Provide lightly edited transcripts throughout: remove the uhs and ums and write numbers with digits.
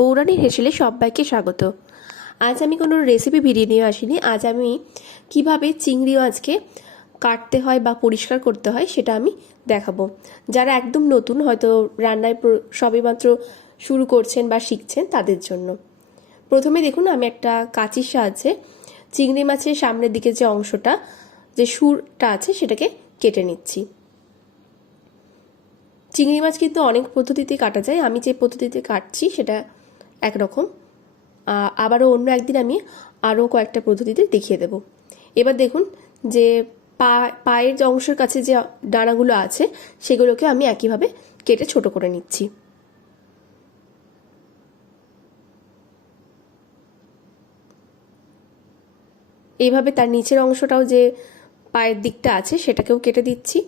পৌরাণিক হেসেলে সবাইকে স্বাগত। আজ আমি কোনো রেসিপি ভিডিও নিয়ে আসিনি। আজ আমি কিভাবে চিংড়ি মাছকে কাটতে হয় বা পরিষ্কার করতে হয় সেটা আমি দেখাবো। যারা একদম নতুন, হয়তো রান্নায় সবেমাত্র শুরু করছেন বা শিখছেন, তাদের জন্য। প্রথমে দেখুন, আমি একটা কাঁচির সাহায্যে চিংড়ি মাছের সামনের দিকে যে অংশটা, যে সুরটা আছে, সেটাকে কেটে নিচ্ছি। চিংড়ি মাছ কিন্তু অনেক পদ্ধতিতে কাটা যায়। আমি যে পদ্ধতিতে কাটছি সেটা একরকম, আবারও অন্য একদিন আমি আরও কয়েকটা পদ্ধতিতে দেখিয়ে দেব। এবার দেখুন যে পায়ের যে অংশের কাছে যে ডানাগুলো আছে সেগুলোকে আমি একইভাবে কেটে ছোট করে নিচ্ছি। এইভাবে তার নিচের অংশটাও, যে পায়ের দিকটা আছে, সেটাকেও কেটে দিচ্ছি।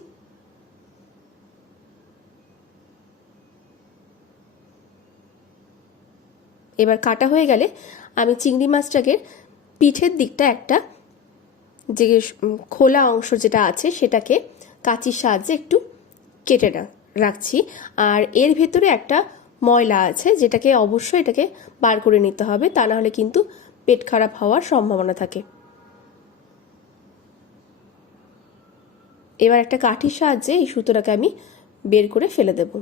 এবার কাটা হয়ে গেলে আমি চিংড়ি মাছটাকে পিঠের দিকটা, একটা যে খোলা অংশ যেটা আছে, সেটাকে কাঁচির সাহায্যে একটু কেটে রাখছি। আর এর ভেতরে একটা ময়লা আছে, যেটাকে অবশ্যই এটাকে বার করে নিতে হবে, তা না হলে কিন্তু পেট খারাপ হওয়ার সম্ভাবনা থাকে। এবার একটা কাঠির সাহায্যে এই সুতোটাকে আমি বের করে ফেলে দেব।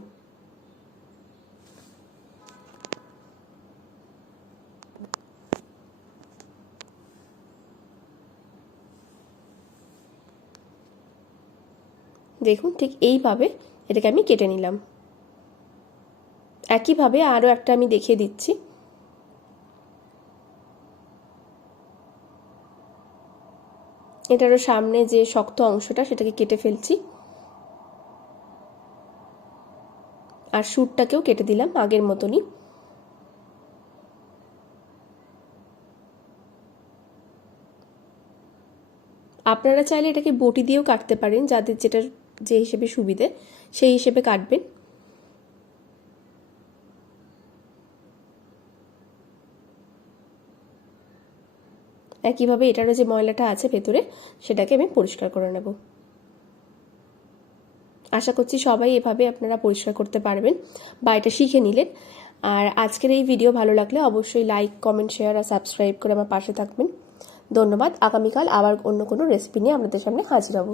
দেখুন, ঠিক এইভাবে এটাকে আমি কেটে নিলাম। একইভাবে আরও একটা আমি দেখিয়ে দিচ্ছি। এটারও সামনে যে শক্ত অংশটা, সেটাকে কেটে ফেলছি। আর সুরটাকেও কেটে দিলাম আগের মতনই। আপনারা চাইলে এটাকে বটি দিয়েও কাটতে পারেন, যাদের যেটা যে হিসেবে সুবিধে সেই হিসেবে কাটবেন। একইভাবে এটারও যে ময়লাটা আছে ভেতরে, সেটাকে আমি পরিষ্কার করে নেব। আশা করছি সবাই এভাবে আপনারা পরিষ্কার করতে পারবেন বা এটা শিখে নিলেন। আর আজকের এই ভিডিও ভালো লাগলে অবশ্যই লাইক, কমেন্ট, শেয়ার আর সাবস্ক্রাইব করে আমার পাশে থাকবেন। ধন্যবাদ। আগামীকাল আবার অন্য কোনো রেসিপি নিয়ে আপনাদের সামনে হাজির হব।